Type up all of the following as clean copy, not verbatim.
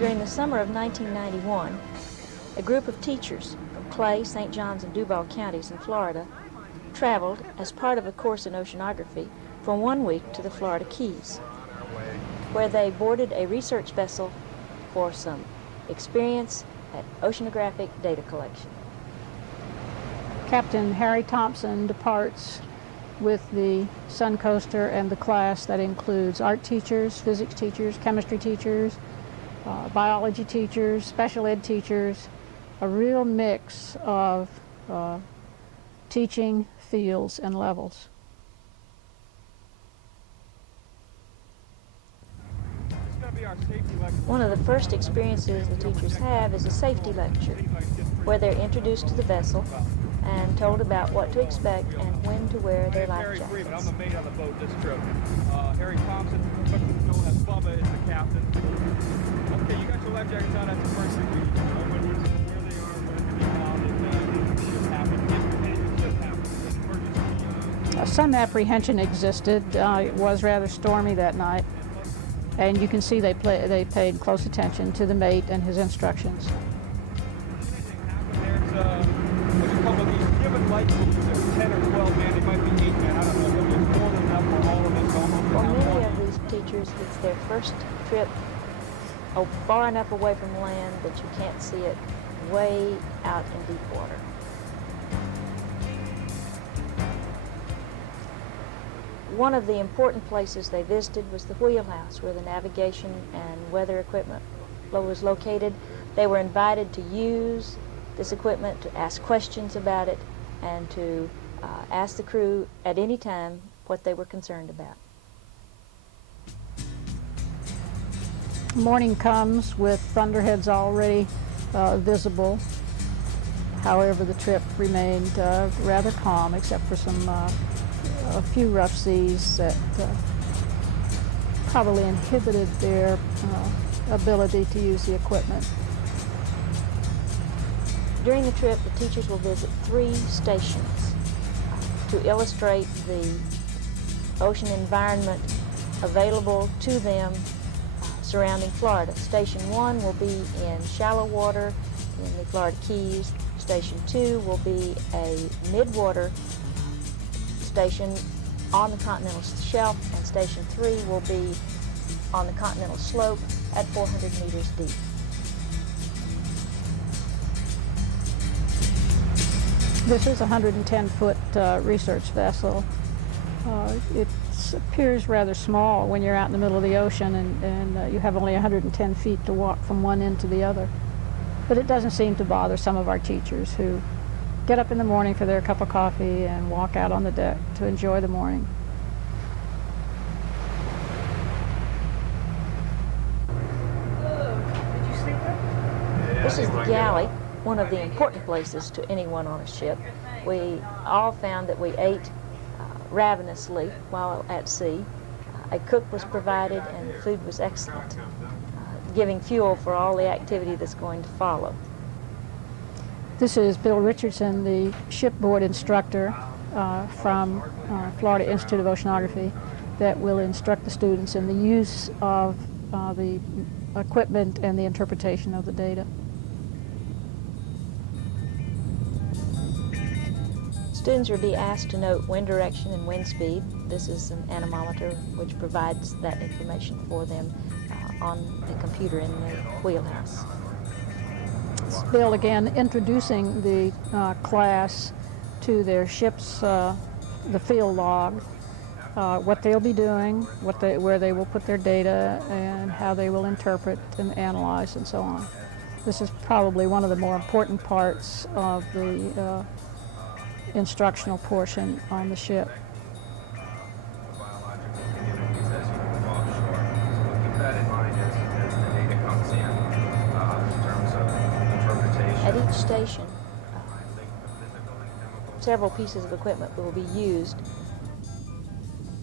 During the summer of 1991, a group of teachers from Clay, St. Johns, and Duval counties in Florida traveled as part of a course in oceanography for 1 week to the Florida Keys, where they boarded a research vessel for some experience at oceanographic data collection. Captain Harry Thompson departs with the Suncoaster and the class that includes art teachers, physics teachers, chemistry teachers, biology teachers, special ed teachers, a real mix of teaching fields and levels. One of the first experiences the teachers have is a safety lecture, where they're introduced to the vessel and told about what to expect and when to wear their life jackets. I'm the mate on the boat this trip. Harry Thompson, known as Bubba, is the captain. Okay, you got your life jackets on. That's the first thing we need to know. Where they are, when to be found, and if ship happens. If anything should happen, emergency. Some apprehension existed. It was rather stormy that night, and you can see they paid close attention to the mate and his instructions. Like 10 or 12 men, it might be 8 men, I don't know, but there's more than enough for all of us almost. For many of these teachers, it's their first trip far enough away from land that you can't see it, way out in deep water. One of the important places they visited was the wheelhouse, where the navigation and weather equipment was located. They were invited to use this equipment, to ask questions about it, and to ask the crew at any time what they were concerned about. Morning comes with thunderheads already visible. However, the trip remained rather calm, except for a few rough seas that probably inhibited their ability to use the equipment. During the trip, the teachers will visit 3 stations to illustrate the ocean environment available to them surrounding Florida. Station 1 will be in shallow water in the Florida Keys. Station 2 will be a midwater station on the continental shelf, and Station 3 will be on the continental slope at 400 meters deep. This is a 110-foot research vessel. It appears rather small when you're out in the middle of the ocean and you have only 110 feet to walk from one end to the other. But it doesn't seem to bother some of our teachers who get up in the morning for their cup of coffee and walk out on the deck to enjoy the morning. This is the galley, one of the important places to anyone on a ship. We all found that we ate ravenously while at sea. A cook was provided and the food was excellent, giving fuel for all the activity that's going to follow. This is Bill Richardson, the shipboard instructor from Florida Institute of Oceanography, that will instruct the students in the use of the equipment and the interpretation of the data. Students will be asked to note wind direction and wind speed. This is an anemometer which provides that information for them on the computer in the wheelhouse. It's Bill again introducing the class to their ship's the field log, what they'll be doing, where they will put their data, and how they will interpret and analyze and so on. This is probably one of the more important parts of the instructional portion on the ship. At each station, several pieces of equipment will be used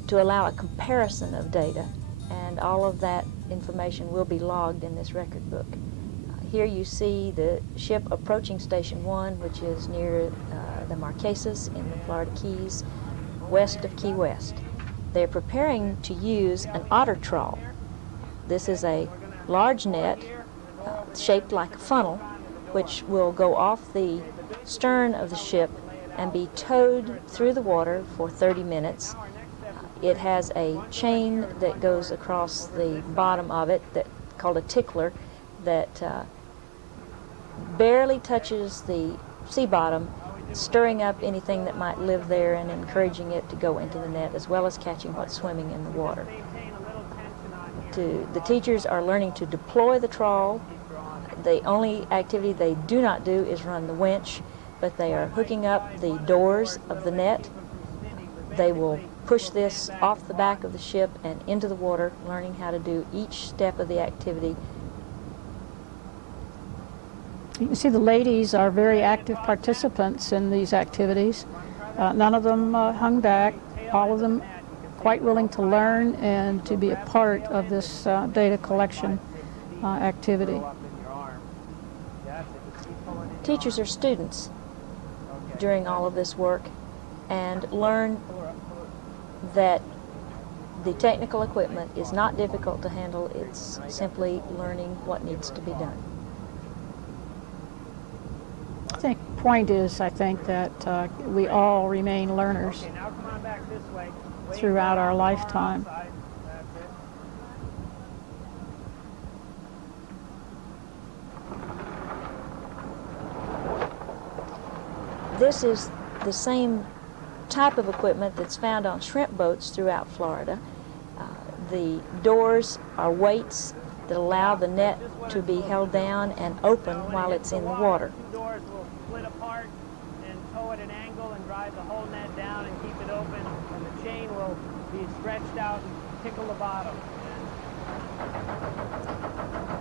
to allow a comparison of data, and all of that information will be logged in this record book. Here you see the ship approaching Station 1, which is near the Marquesas in the Florida Keys, west of Key West. They're preparing to use an otter trawl. This is a large net shaped like a funnel, which will go off the stern of the ship and be towed through the water for 30 minutes. It has a chain that goes across the bottom of it called a tickler that barely touches the sea bottom, stirring up anything that might live there and encouraging it to go into the net, as well as catching what's swimming in the water. The teachers are learning to deploy the trawl. The only activity they do not do is run the winch, but they are hooking up the doors of the net. They will push this off the back of the ship and into the water, learning how to do each step of the activity. You can see the ladies are very active participants in these activities. None of them hung back. All of them quite willing to learn and to be a part of this data collection activity. Teachers are students during all of this work and learn that the technical equipment is not difficult to handle. It's simply learning what needs to be done. I think the point is, I think that we all remain learners throughout our lifetime. This is the same type of equipment that's found on shrimp boats throughout Florida. The doors are weights that allow the net to be held down and open while it's in the water. The doors will split apart and tow at an angle and drive the whole net down and keep it open, and the chain will be stretched out and tickle the bottom.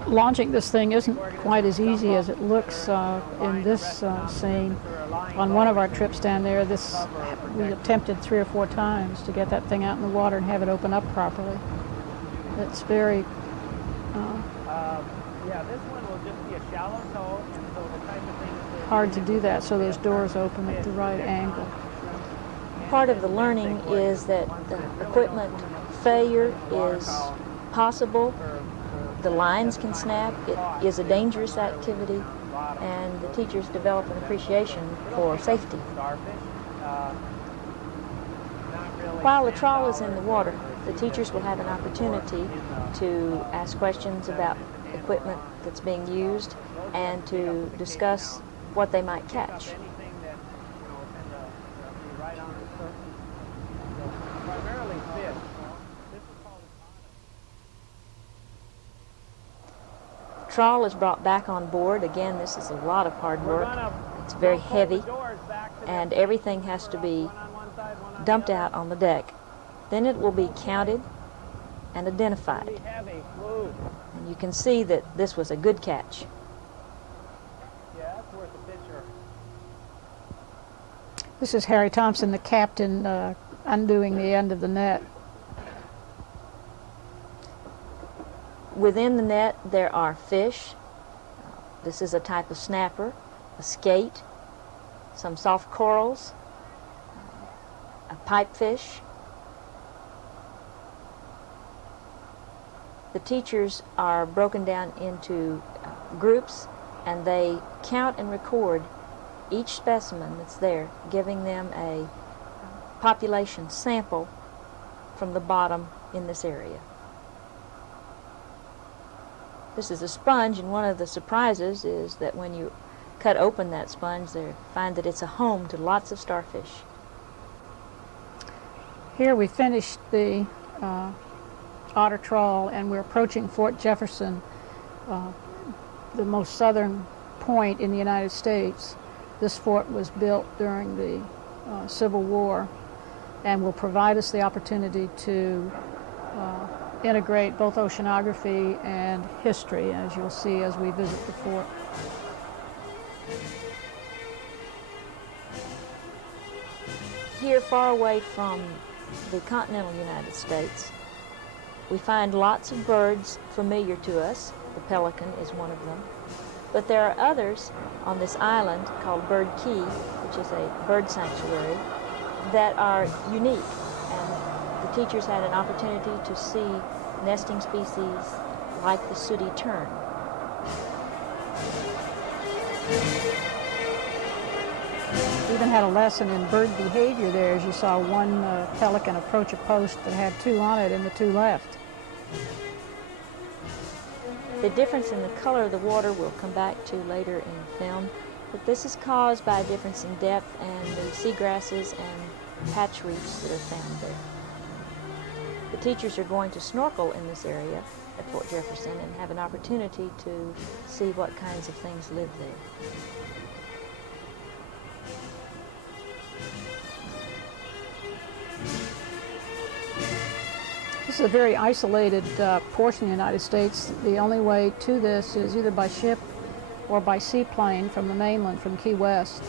Launching this thing isn't quite as easy as it looks in this scene. On one of our trips down there, we attempted 3 or 4 times to get that thing out in the water and have it open up properly. It's very Yeah, this one will just be a shallow tow, and so the type of thing is hard to do that, so those doors open at the right angle. Part of the learning is that the equipment failure is possible. The lines can snap. It is a dangerous activity, and the teachers develop an appreciation for safety. While the trawl is in the water, the teachers will have an opportunity to ask questions about equipment that's being used and to discuss what they might catch. Trawl is brought back on board. Again, this is a lot of hard work. It's very heavy, and everything has to be dumped out on the deck. Then it will be counted and identified. And you can see that this was a good catch. Yeah, that's worth a picture. This is Harry Thompson, the captain, undoing the end of the net. Within the net, there are fish. This is a type of snapper, a skate, some soft corals, a pipefish. The teachers are broken down into groups, and they count and record each specimen that's there, giving them a population sample from the bottom in this area. This is a sponge, and one of the surprises is that when you cut open that sponge, they find that it's a home to lots of starfish. Here we finished the otter trawl, and we're approaching Fort Jefferson, the most southern point in the United States. This fort was built during the Civil War and will provide us the opportunity to integrate both oceanography and history, as you'll see as we visit the fort. Here, far away from the continental United States, we find lots of birds familiar to us. The pelican is one of them. But there are others on this island called Bird Key, which is a bird sanctuary, that are unique. And the teachers had an opportunity to see nesting species like the sooty tern. Even had a lesson in bird behavior there, as you saw one pelican approach a post that had two on it and the two left. The difference in the color of the water we'll come back to later in the film, but this is caused by a difference in depth and the seagrasses and patch reefs that are found there. The teachers are going to snorkel in this area at Fort Jefferson and have an opportunity to see what kinds of things live there. This is a very isolated portion of the United States. The only way to this is either by ship or by seaplane from the mainland, from Key West.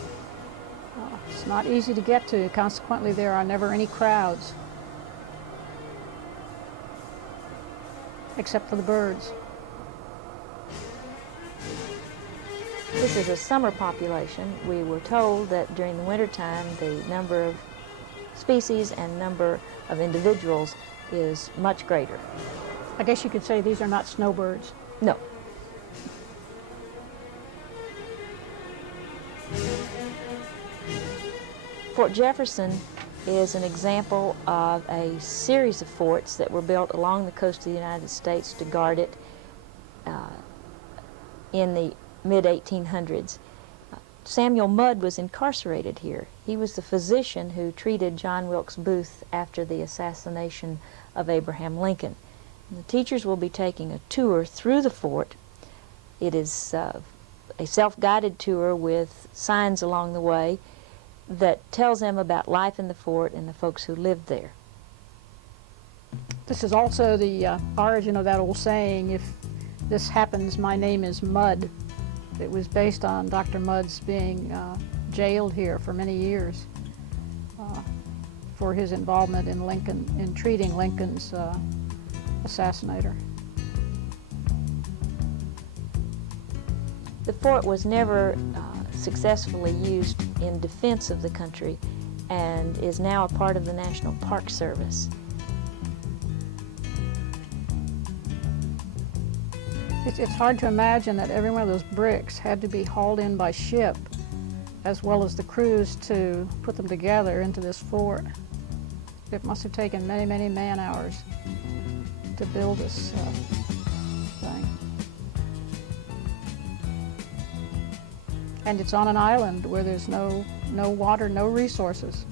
It's not easy to get to, consequently there are never any crowds, except for the birds. This is a summer population. We were told that during the wintertime the number of species and number of individuals is much greater. I guess you could say these are not snowbirds. No. Fort Jefferson is an example of a series of forts that were built along the coast of the United States to guard it in the mid-1800s. Samuel Mudd was incarcerated here. He was the physician who treated John Wilkes Booth after the assassination of Abraham Lincoln. And the teachers will be taking a tour through the fort. It is a self-guided tour with signs along the way that tells them about life in the fort and the folks who lived there. This is also the origin of that old saying, if this happens, my name is Mudd. It was based on Dr. Mudd's being jailed here for many years for his involvement in treating Lincoln's assassinator. The fort was never successfully used in defense of the country and is now a part of the National Park Service. It's hard to imagine that every one of those bricks had to be hauled in by ship, as well as the crews to put them together into this fort. It must have taken many, many man-hours to build this thing. And it's on an island where there's no water, no resources.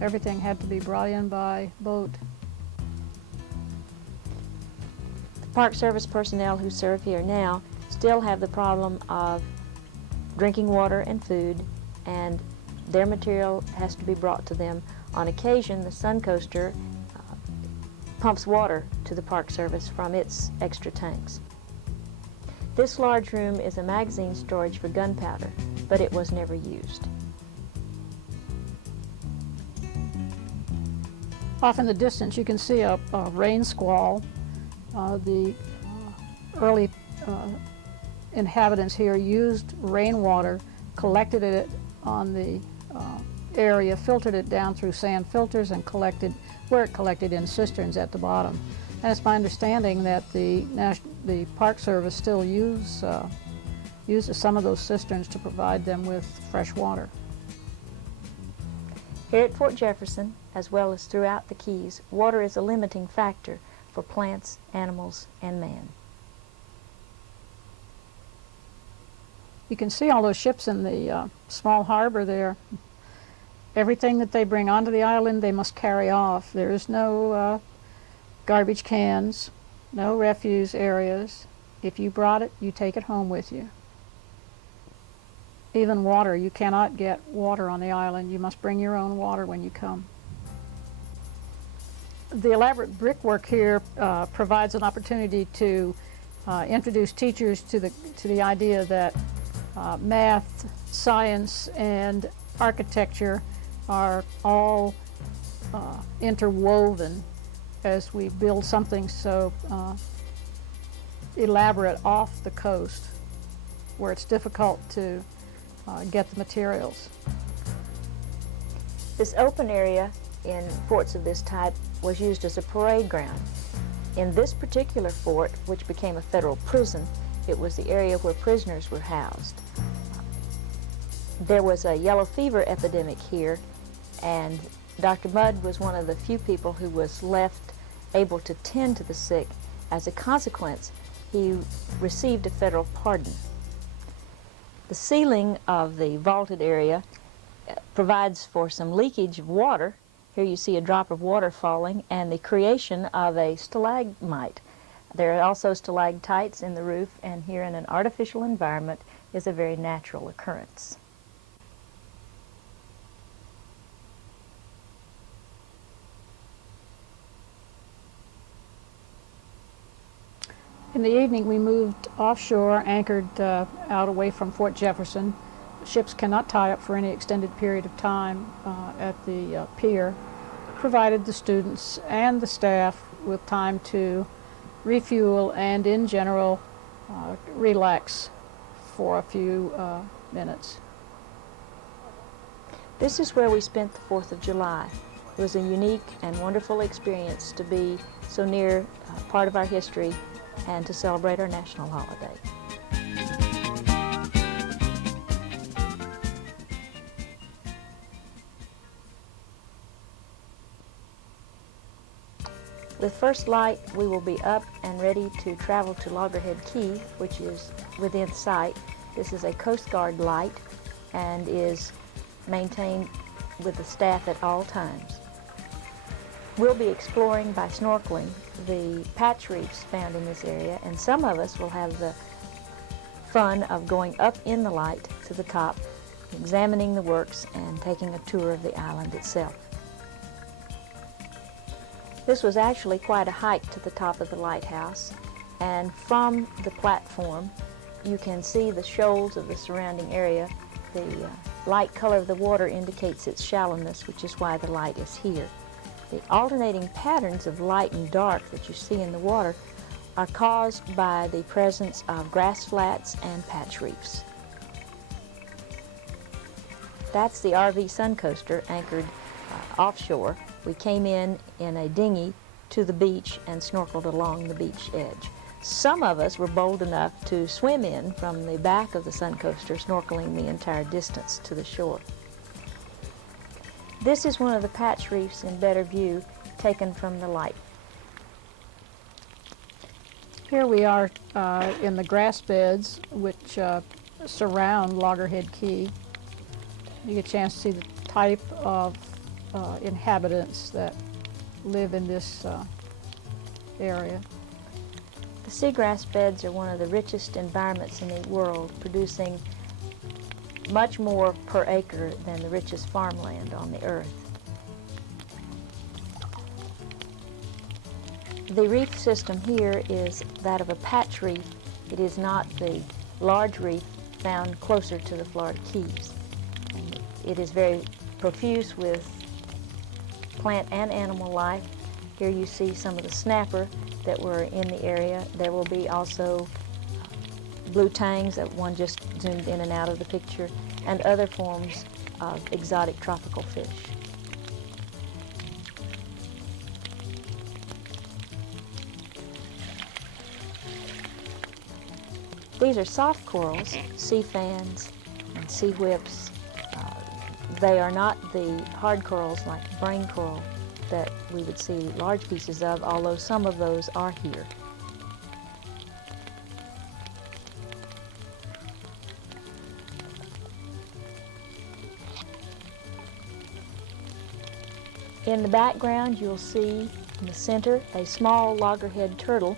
Everything had to be brought in by boat. Park Service personnel who serve here now still have the problem of drinking water and food, and their material has to be brought to them. On occasion, the Suncoaster pumps water to the Park Service from its extra tanks. This large room is a magazine storage for gunpowder, but it was never used. Off in the distance, you can see a rain squall. The early inhabitants here used rainwater, collected it on the area, filtered it down through sand filters, and collected in cisterns at the bottom. And it's my understanding that the Park Service still uses some of those cisterns to provide them with fresh water. Here at Fort Jefferson, as well as throughout the Keys, water is a limiting factor for plants, animals, and man. You can see all those ships in the small harbor there. Everything that they bring onto the island, they must carry off. There is no garbage cans, no refuse areas. If you brought it, you take it home with you. Even water, you cannot get water on the island. You must bring your own water when you come. The elaborate brickwork here provides an opportunity to introduce teachers to the idea that math, science, and architecture are all interwoven as we build something so elaborate off the coast where it's difficult to get the materials. This open area in forts of this type was used as a parade ground. In this particular fort, which became a federal prison, It was the area where prisoners were housed. There was a yellow fever epidemic here, and Dr. Mudd was one of the few people who was left able to tend to the sick. As a consequence, he received a federal pardon. The ceiling of the vaulted area provides for some leakage of water. Here you see a drop of water falling and the creation of a stalagmite. There are also stalactites in the roof, and here in an artificial environment is a very natural occurrence. In the evening, we moved offshore, anchored out away from Fort Jefferson. Ships cannot tie up for any extended period of time at the pier, provided the students and the staff with time to refuel and, in general, relax for a few minutes. This is where we spent the 4th of July. It was a unique and wonderful experience to be so near part of our history and to celebrate our national holiday. With first light, we will be up and ready to travel to Loggerhead Key, which is within sight. This is a Coast Guard light and is maintained with the staff at all times. We'll be exploring by snorkeling the patch reefs found in this area, and some of us will have the fun of going up in the light to the top, examining the works, and taking a tour of the island itself. This was actually quite a hike to the top of the lighthouse, and from the platform you can see the shoals of the surrounding area. The light color of the water indicates its shallowness, which is why the light is here. The alternating patterns of light and dark that you see in the water are caused by the presence of grass flats and patch reefs. That's the RV Suncoaster anchored offshore. We came in a dinghy to the beach and snorkeled along the beach edge. Some of us were bold enough to swim in from the back of the Suncoaster, snorkeling the entire distance to the shore. This is one of the patch reefs in better view, taken from the light. Here we are in the grass beds which surround Loggerhead Key. You get a chance to see the type of inhabitants that live in this area. The seagrass beds are one of the richest environments in the world, producing much more per acre than the richest farmland on the earth. The reef system here is that of a patch reef. It is not the large reef found closer to the Florida Keys. And it is very profuse with plant and animal life. Here you see some of the snapper that were in the area. There will be also blue tangs that one just zoomed in and out of the picture, and other forms of exotic tropical fish. These are soft corals, sea fans and sea whips. They are not the hard corals like brain coral that we would see large pieces of, although some of those are here. In the background, you'll see in the center a small loggerhead turtle.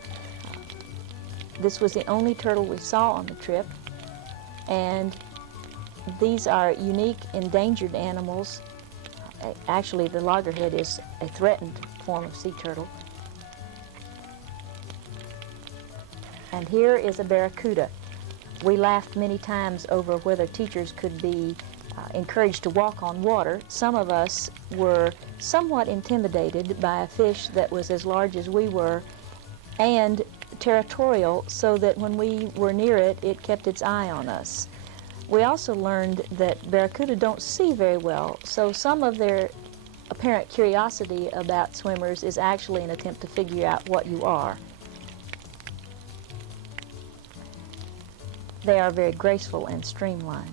This was the only turtle we saw on the trip, and these are unique endangered animals. Actually, the loggerhead is a threatened form of sea turtle. And here is a barracuda. We laughed many times over whether teachers could be encouraged to walk on water. Some of us were somewhat intimidated by a fish that was as large as we were and territorial, so that when we were near it, it kept its eye on us. We also learned that barracuda don't see very well, so some of their apparent curiosity about swimmers is actually an attempt to figure out what you are. They are very graceful and streamlined.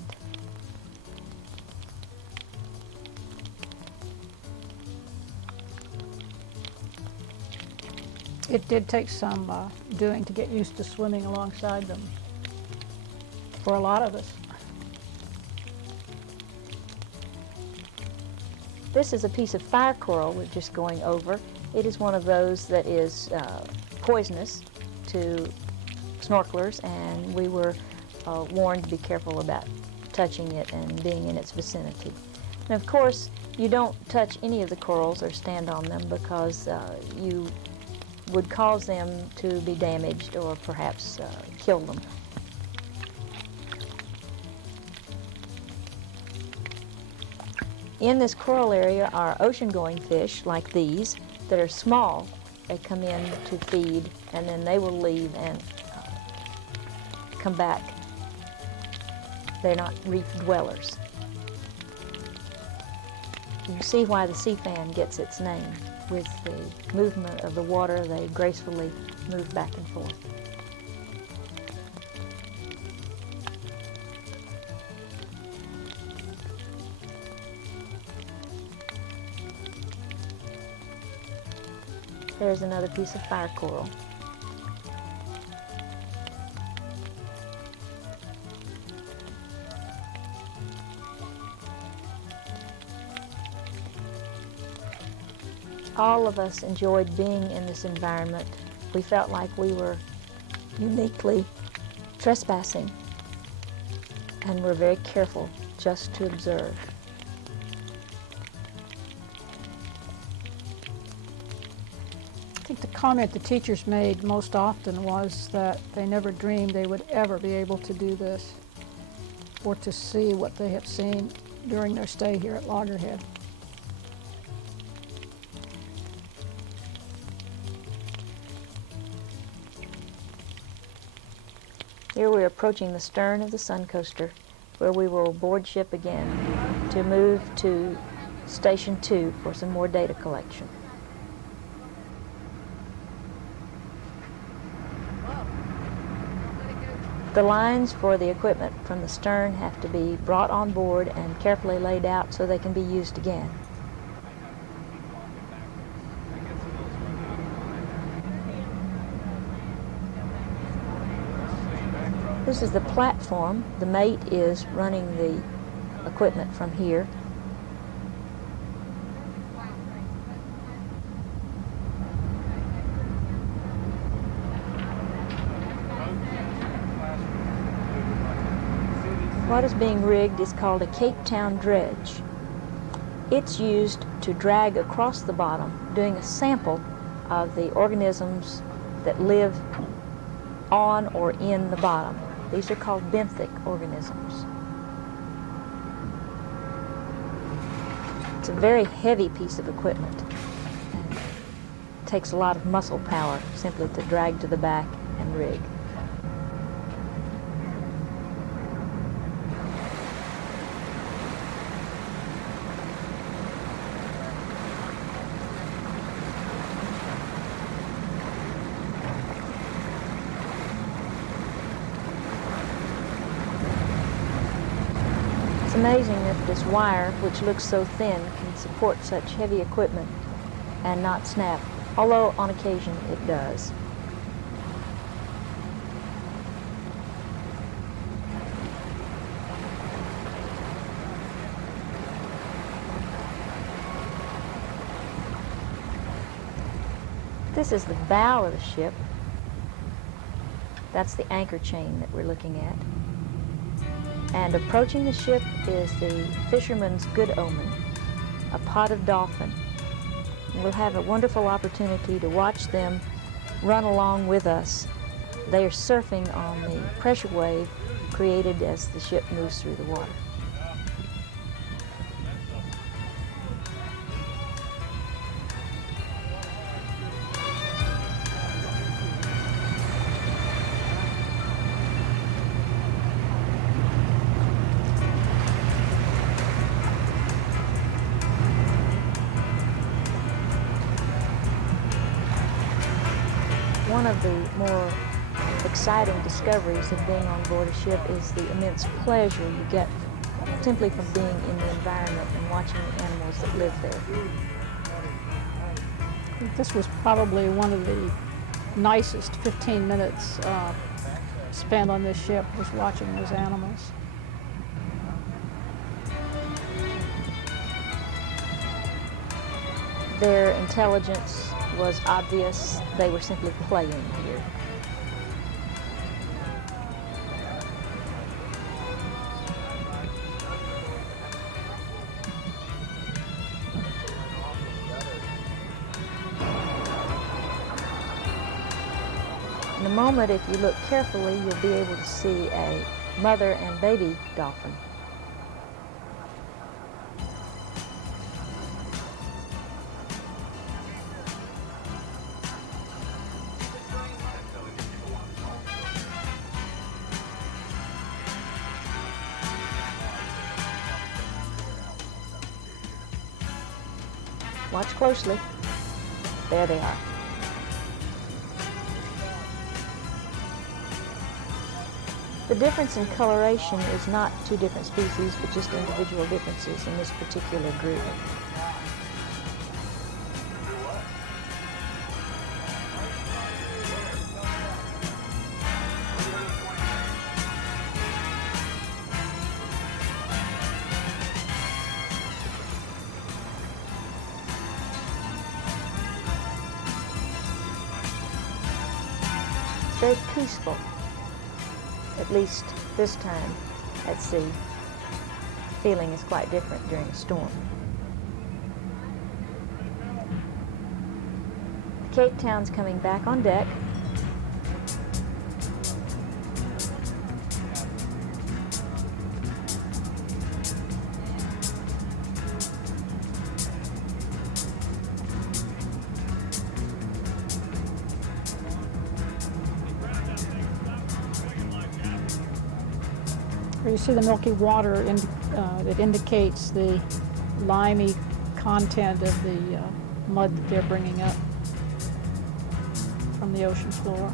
It did take some doing to get used to swimming alongside them, for a lot of us. This is a piece of fire coral we're just going over. It is one of those that is poisonous to snorkelers, and we were warned to be careful about touching it and being in its vicinity. And of course, you don't touch any of the corals or stand on them because you would cause them to be damaged or perhaps kill them. In this coral area are ocean-going fish like these that are small. They come in to feed and then they will leave and come back. They're not reef dwellers. You see why the sea fan gets its name. With the movement of the water, they gracefully move back and forth. There's another piece of fire coral. All of us enjoyed being in this environment. We felt like we were uniquely trespassing, and we're very careful just to observe. I think the comment the teachers made most often was that they never dreamed they would ever be able to do this or to see what they have seen during their stay here at Loggerhead. Here we're approaching the stern of the Suncoaster, where we will board ship again to move to Station 2 for some more data collection. The lines for the equipment from the stern have to be brought on board and carefully laid out so they can be used again. This is the platform. The mate is running the equipment from here. What is being rigged is called a Cape Town dredge. It's used to drag across the bottom, doing a sample of the organisms that live on or in the bottom. These are called benthic organisms. It's a very heavy piece of equipment. It takes a lot of muscle power simply to drag to the back and rig. It's amazing that this wire, which looks so thin, can support such heavy equipment and not snap, although on occasion it does. This is the bow of the ship. That's the anchor chain that we're looking at. And approaching the ship is the fisherman's good omen, a pod of dolphin. We'll have a wonderful opportunity to watch them run along with us. They are surfing on the pressure wave created as the ship moves through the water. One of the more exciting discoveries of being on board a ship is the immense pleasure you get simply from being in the environment and watching the animals that live there. This was probably one of the nicest 15 minutes spent on this ship, was watching those animals. Their intelligence was obvious. They were simply playing here. In a moment, if you look carefully, you'll be able to see a mother and baby dolphin. Watch closely. There they are. The difference in coloration is not two different species, but just individual differences in this particular group. It's very peaceful. At least this time at sea. The feeling is quite different during a storm. Cape Town's coming back on deck. You see the milky water that indicates the limey content of the mud that they're bringing up from the ocean floor.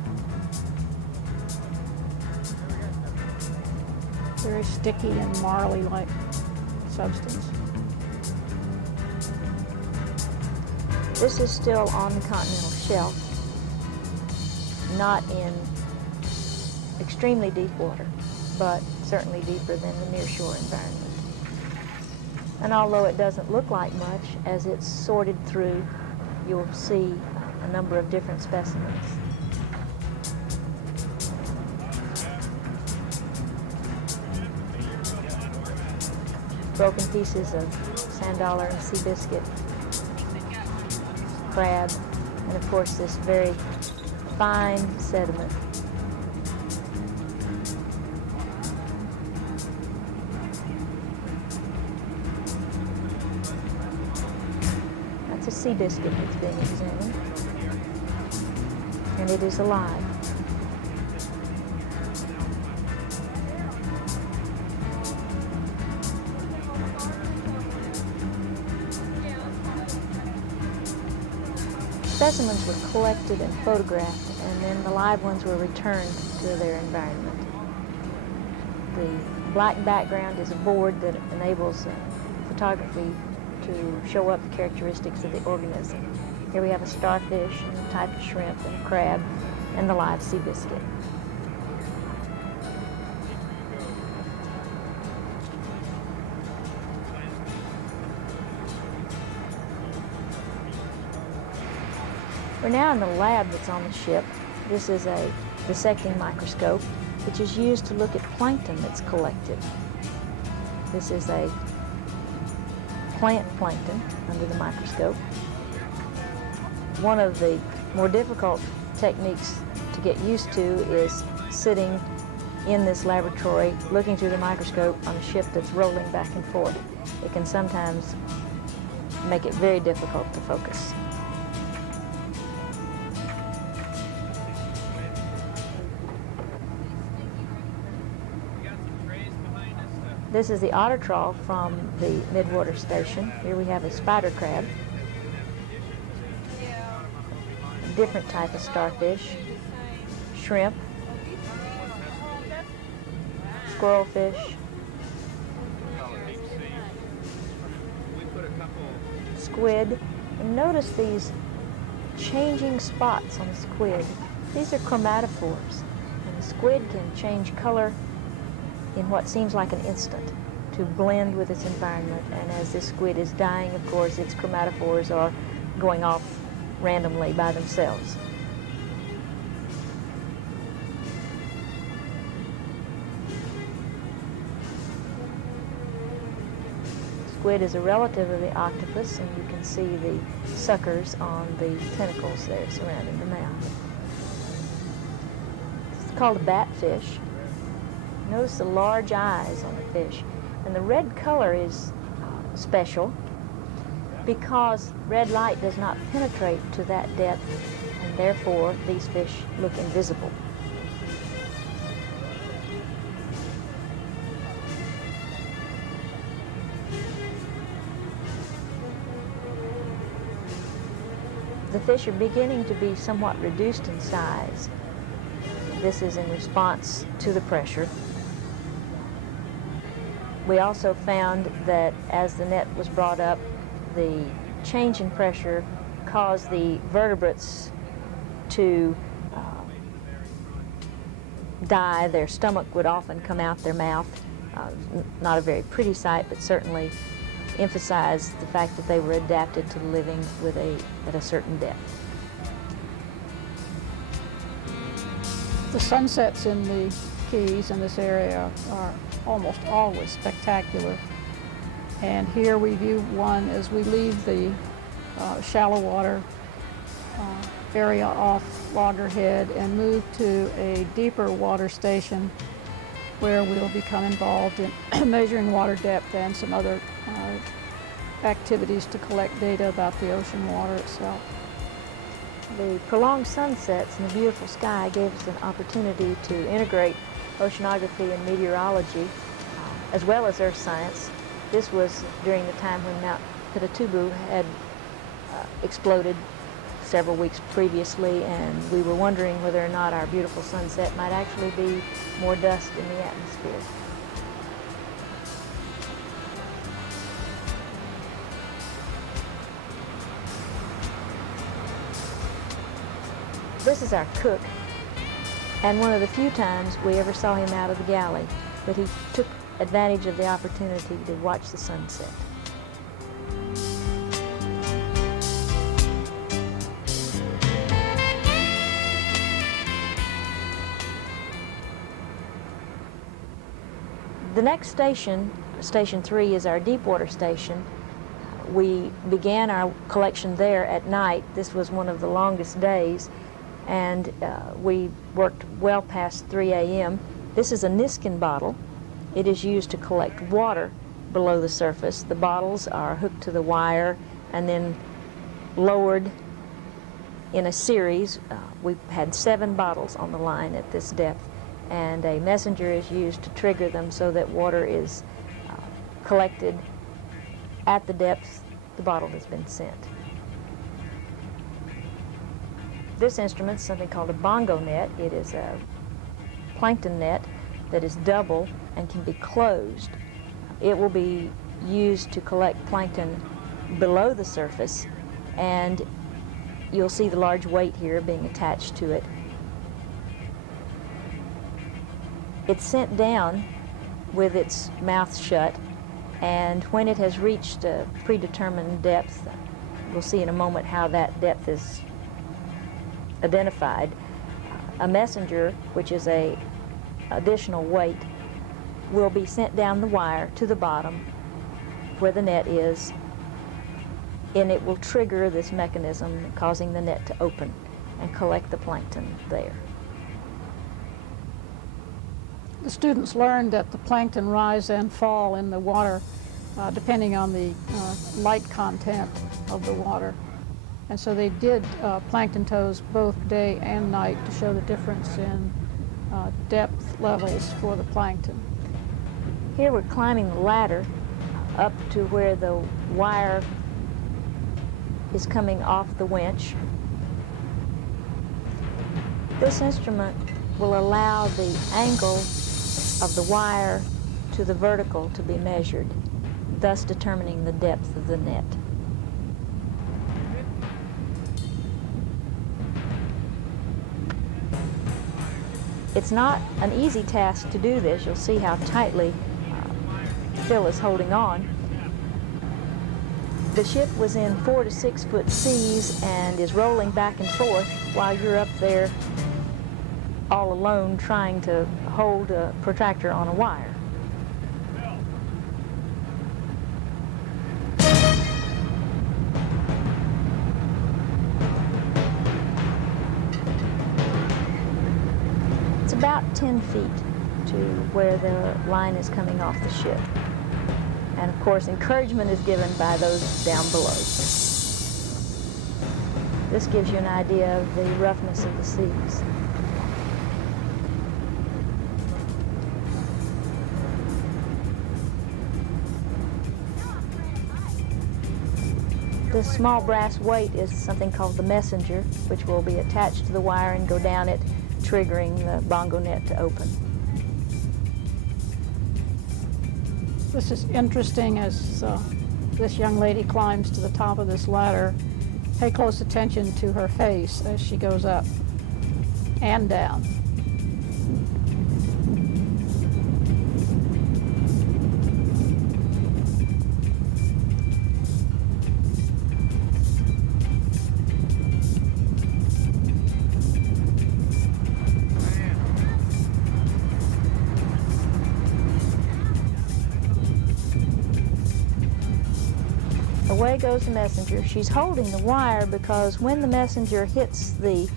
Very sticky and marley-like substance. This is still on the continental shelf, not in extremely deep water, but certainly deeper than the nearshore environment. And although it doesn't look like much, as it's sorted through, you'll see a number of different specimens. Broken pieces of sand dollar and sea biscuit, crab, and of course this very fine sediment. A sea biscuit that's being examined, and it is alive. Specimens were collected and photographed, and then the live ones were returned to their environment. The black background is a board that enables photography to show up the characteristics of the organism. Here we have a starfish, and a type of shrimp, and a crab, and the live sea biscuit. We're now in the lab that's on the ship. This is a dissecting microscope, which is used to look at plankton that's collected. This is a plant plankton under the microscope. One of the more difficult techniques to get used to is sitting in this laboratory looking through the microscope on a ship that's rolling back and forth. It can sometimes make it very difficult to focus. This is the otter trawl from the midwater station. Here we have a spider crab, a different type of starfish, shrimp, squirrelfish, We put a couple. squid. And notice these changing spots on the squid. These are chromatophores, and the squid can change color in what seems like an instant to blend with its environment. And as this squid is dying, of course, its chromatophores are going off randomly by themselves. Squid is a relative of the octopus, and you can see the suckers on the tentacles there surrounding the mouth. It's called a batfish. Notice the large eyes on the fish. And the red color is special because red light does not penetrate to that depth, and therefore these fish look invisible. The fish are beginning to be somewhat reduced in size. This is in response to the pressure. We also found that as the net was brought up, the change in pressure caused the vertebrates to die. Their stomach would often come out their mouth. Not a very pretty sight, but certainly emphasized the fact that they were adapted to living at a certain depth. The sunsets in the Keys in this area are almost always spectacular. And here we view one as we leave the shallow water area off Loggerhead and move to a deeper water station where we'll become involved in measuring water depth and some other activities to collect data about the ocean water itself. The prolonged sunsets and the beautiful sky gave us an opportunity to integrate oceanography and meteorology, as well as earth science. This was during the time when Mount Pinatubo had exploded several weeks previously, and we were wondering whether or not our beautiful sunset might actually be more dust in the atmosphere. This is our cook, and one of the few times we ever saw him out of the galley, but he took advantage of the opportunity to watch the sunset. The next station, Station 3, is our deep water station. We began our collection there at night. This was one of the longest days, and we worked well past 3 a.m. This is a Niskin bottle. It is used to collect water below the surface. The bottles are hooked to the wire and then lowered in a series. We've had 7 bottles on the line at this depth, and a messenger is used to trigger them so that water is collected at the depth the bottle has been sent. This instrument is something called a bongo net. It is a plankton net that is double and can be closed. It will be used to collect plankton below the surface, and you'll see the large weight here being attached to it. It's sent down with its mouth shut, and when it has reached a predetermined depth, we'll see in a moment how that depth is identified. A messenger, which is a additional weight, will be sent down the wire to the bottom where the net is, and it will trigger this mechanism causing the net to open and collect the plankton there. The students learned that the plankton rise and fall in the water depending on the light content of the water. And so they did plankton tows both day and night to show the difference in depth levels for the plankton. Here we're climbing the ladder up to where the wire is coming off the winch. This instrument will allow the angle of the wire to the vertical to be measured, thus determining the depth of the net. It's not an easy task to do this. You'll see how tightly Phil is holding on. The ship was in 4 to 6 foot seas and is rolling back and forth while you're up there all alone trying to hold a protractor on a wire. It's about 10 feet to where the line is coming off the ship. And of course, encouragement is given by those down below. This gives you an idea of the roughness of the seas. This small brass weight is something called the messenger, which will be attached to the wire and go down it, triggering the bongo net to open. This is interesting as this young lady climbs to the top of this ladder. Pay close attention to her face as she goes up and down. Away goes the messenger. She's holding the wire because when the messenger hits the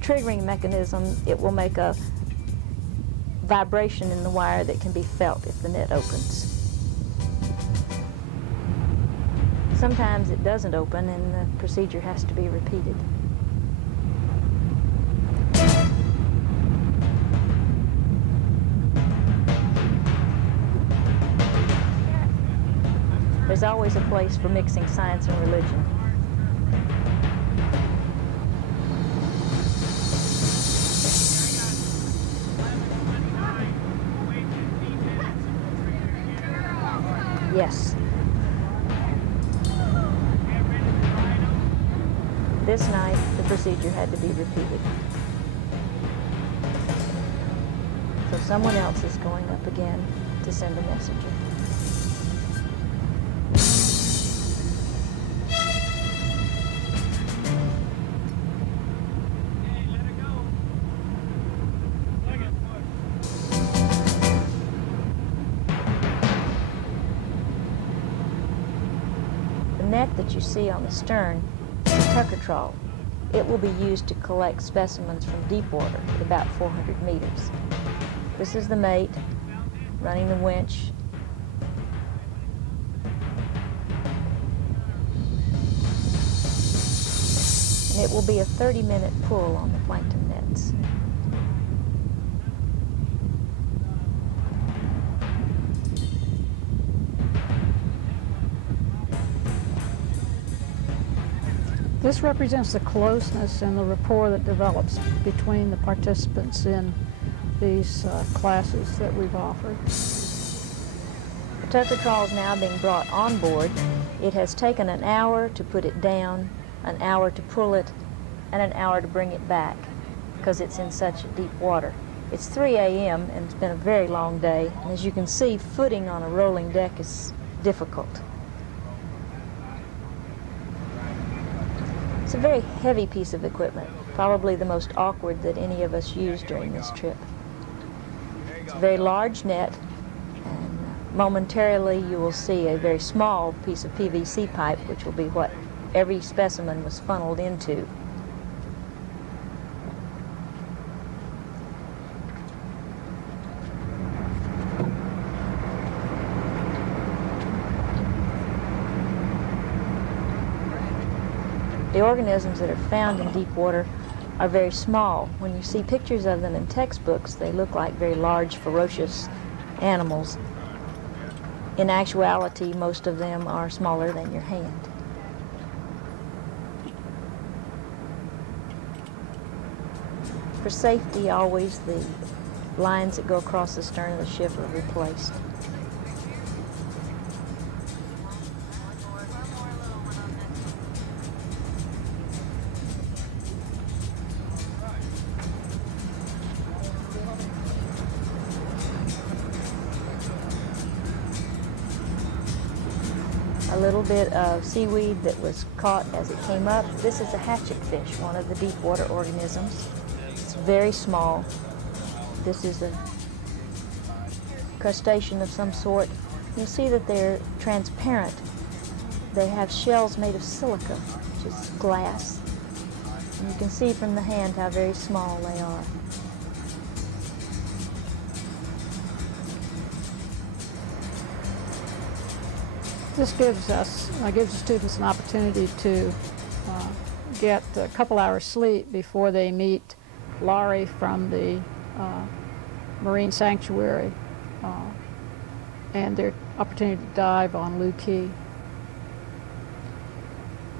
triggering mechanism, it will make a vibration in the wire that can be felt if the net opens. Sometimes it doesn't open and the procedure has to be repeated. There's always a place for mixing science and religion. Yes. This night, the procedure had to be repeated. So someone else is going up again to send a messenger. The net that you see on the stern is a tucker trawl. It will be used to collect specimens from deep water at about 400 meters. This is the mate running the winch. And it will be a 30-minute pull on the plankton nets. This represents the closeness and the rapport that develops between the participants in these classes that we've offered. The tucker trawl is now being brought on board. It has taken an hour to put it down, an hour to pull it, and an hour to bring it back because it's in such deep water. It's 3 a.m. and it's been a very long day, and as you can see, footing on a rolling deck is difficult. It's a very heavy piece of equipment, probably the most awkward that any of us used during this trip. It's a very large net, and momentarily you will see a very small piece of PVC pipe, which will be what every specimen was funneled into. The organisms that are found in deep water are very small. When you see pictures of them in textbooks, they look like very large, ferocious animals. In actuality, most of them are smaller than your hand. For safety, always the lines that go across the stern of the ship are replaced. A little bit of seaweed that was caught as it came up. This is a hatchet fish, one of the deep water organisms. It's very small. This is a crustacean of some sort. You'll see that they're transparent. They have shells made of silica, which is glass. And you can see from the hand how very small they are. This gives the students an opportunity to get a couple hours sleep before they meet Laurie from the Marine Sanctuary and their opportunity to dive on Looe Key.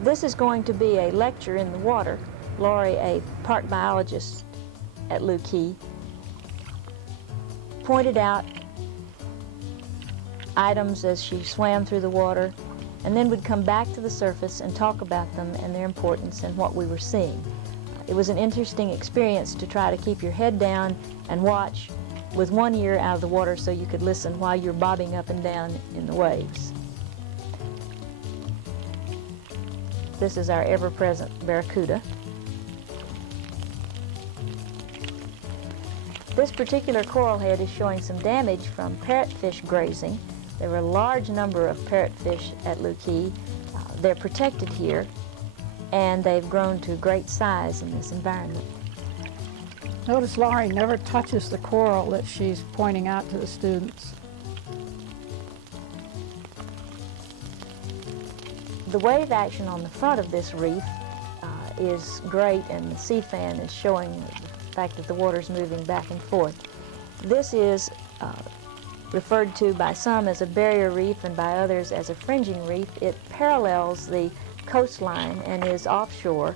This is going to be a lecture in the water. Laurie, a park biologist at Looe Key, pointed out items as she swam through the water, and then would come back to the surface and talk about them and their importance and what we were seeing. It was an interesting experience to try to keep your head down and watch with one ear out of the water so you could listen while you're bobbing up and down in the waves. This is our ever-present barracuda. This particular coral head is showing some damage from parrotfish grazing. There were a large number of parrotfish at Looe Key. They're protected here, and they've grown to great size in this environment. Notice Laurie never touches the coral that she's pointing out to the students. The wave action on the front of this reef is great, and the sea fan is showing the fact that the water's moving back and forth. This is referred to by some as a barrier reef and by others as a fringing reef. It parallels the coastline and is offshore.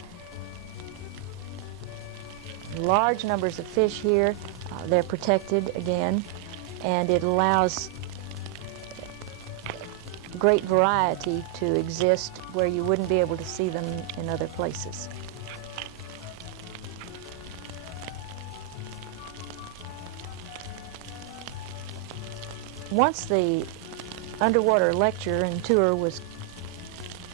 Large numbers of fish here. They're protected again, and it allows great variety to exist where you wouldn't be able to see them in other places. Once the underwater lecture and tour was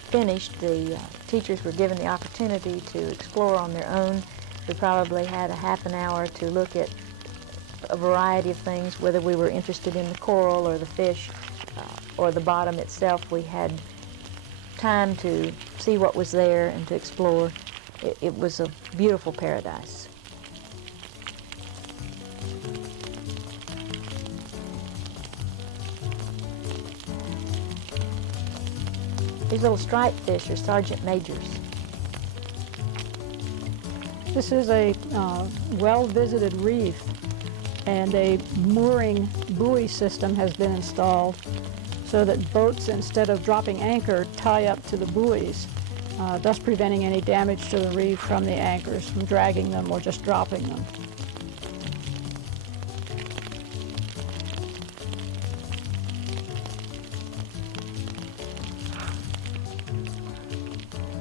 finished, the teachers were given the opportunity to explore on their own. We probably had a half an hour to look at a variety of things, whether we were interested in the coral or the fish or the bottom itself. We had time to see what was there and to explore. It was a beautiful paradise. These little striped fish are sergeant majors. This is a well-visited reef, and a mooring buoy system has been installed so that boats, instead of dropping anchor, tie up to the buoys, thus preventing any damage to the reef from the anchors, from dragging them or just dropping them.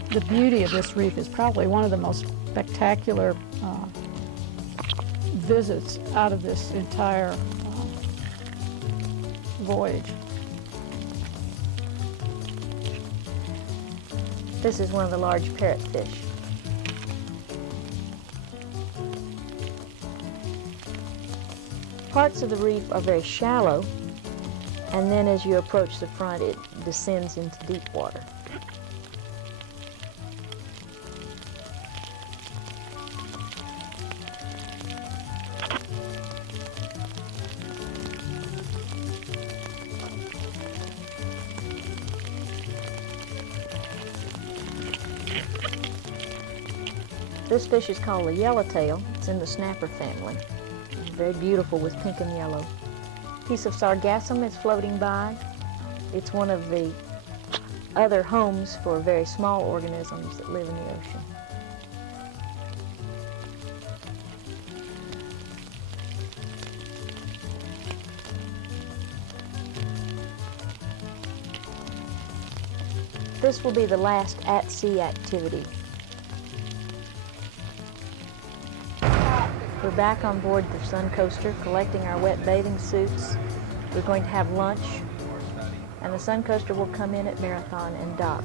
The beauty of this reef is probably one of the most spectacular visits out of this entire voyage. This is one of the large parrotfish. Parts of the reef are very shallow, and then as you approach the front, it descends into deep water. This fish is called the yellowtail. It's in the snapper family. It's very beautiful with pink and yellow. Piece of sargassum is floating by. It's one of the other homes for very small organisms that live in the ocean. This will be the last at-sea activity. We're back on board the Suncoaster collecting our wet bathing suits. We're going to have lunch, and the Suncoaster will come in at Marathon and dock.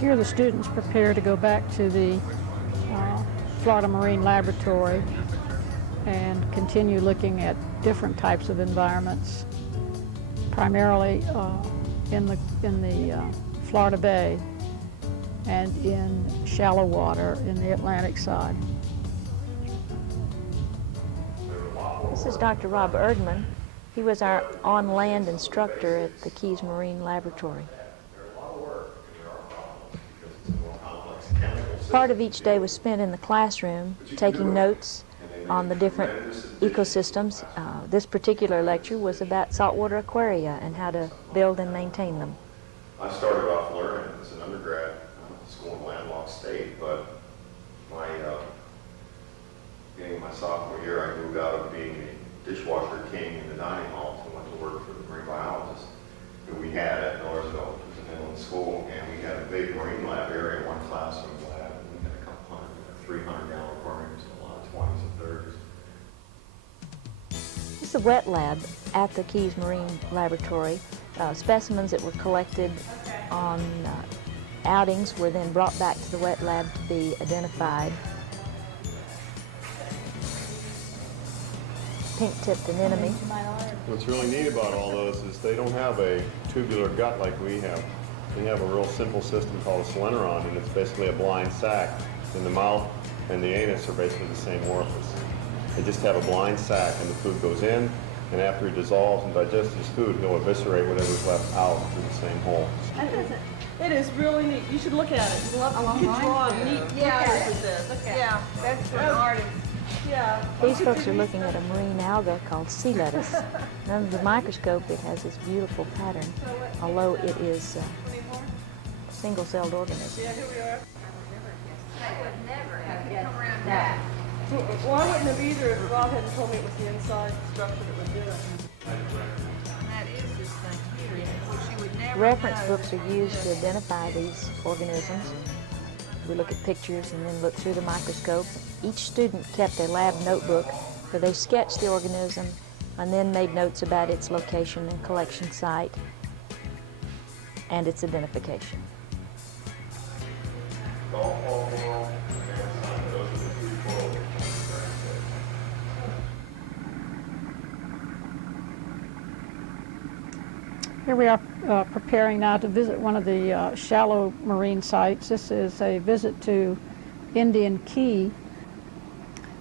Here the students prepare to go back to the Florida Marine Laboratory and continue looking at different types of environments, primarily in the Florida Bay and in shallow water in the Atlantic side. This is Dr. Rob Erdman. He was our on-land instructor at the Keys Marine Laboratory. Part of each day was spent in the classroom taking notes on the different ecosystems. This particular lecture was about saltwater aquaria and how to build and maintain them. I started off learning as an undergrad. I went to school in landlocked state, but beginning my sophomore year, I moved out of being a dishwasher king in the dining hall and went to work for the marine biologist who we had at Northville. It was an inland school, and we had a big marine lab area, one classroom lab, and we had a couple hundred, 300-gallon aquariums and a lot of 20s and 30s. This is the wet lab at the Keys Marine Laboratory. Specimens that were collected on outings were then brought back to the wet lab to be identified. Pink-tipped anemone. What's really neat about all those is they don't have a tubular gut like we have. They have a real simple system called a soleneron, and it's basically a blind sac. And the mouth and the anus are basically the same orifice. They just have a blind sac, and the food goes in, and after he dissolves and digests his food, he'll eviscerate whatever's left out through the same hole. It is really neat. You should look at it. You draw a neat look at it. Yeah, that's for an artist. Yeah. These folks are looking at a marine alga called sea lettuce. Under the microscope, it has this beautiful pattern, although it is a single-celled organism. Yeah, here we are. I would never have come around that. Well, I wouldn't have either if Rob hadn't told me it was the inside structure that would do it. And that is this thing here, which you would never Reference know. books are used to identify these organisms. We look at pictures and then look through the microscope. Each student kept a lab notebook where they sketched the organism and then made notes about its location and collection site and its identification. Here we are preparing now to visit one of the shallow marine sites. This is a visit to Indian Key.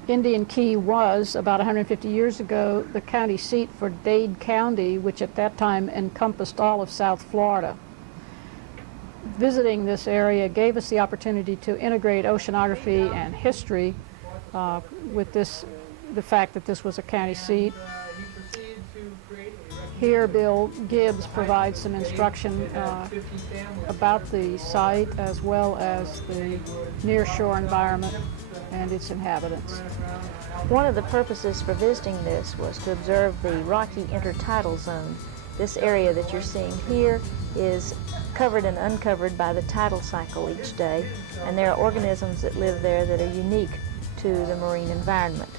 Indian Key was, about 150 years ago, the county seat for Dade County, which at that time encompassed all of South Florida. Visiting this area gave us the opportunity to integrate oceanography and history with the fact that this was a county seat. Here, Bill Gibbs provides some instruction about the site as well as the nearshore environment and its inhabitants. One of the purposes for visiting this was to observe the rocky intertidal zone. This area that you're seeing here is covered and uncovered by the tidal cycle each day, and there are organisms that live there that are unique to the marine environment.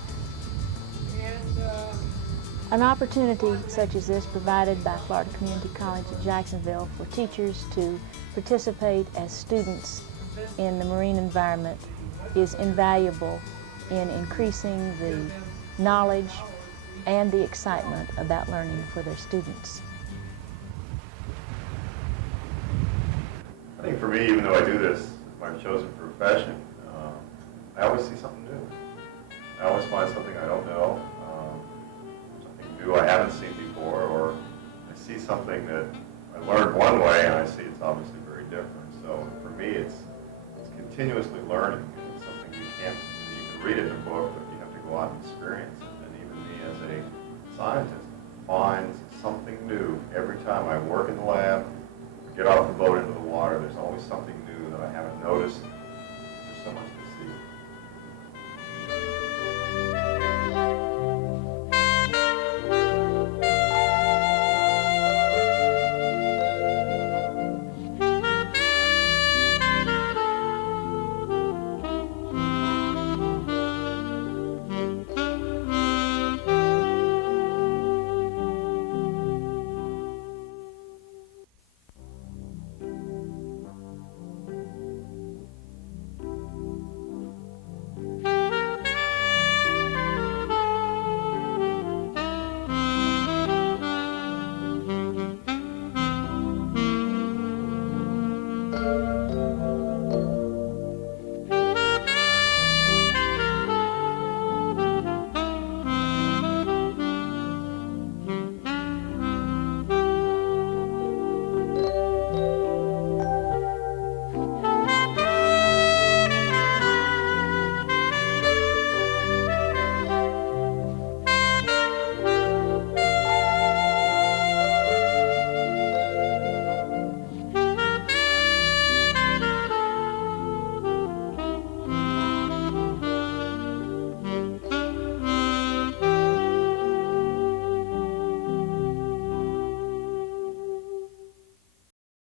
An opportunity such as this provided by Florida Community College at Jacksonville for teachers to participate as students in the marine environment is invaluable in increasing the knowledge and the excitement about learning for their students. I think for me, even though I do this, my chosen profession, I always see something new. I always find something I don't know, something new I haven't seen before, or I see something that I learned one way and I see it's obviously very different. So for me, it's continuously learning. It's something you can read it in a book, but you have to go out and experience it. And even me as a scientist finds something new every time I work in the lab, get off the boat into the water. There's always something new that I haven't noticed. There's so much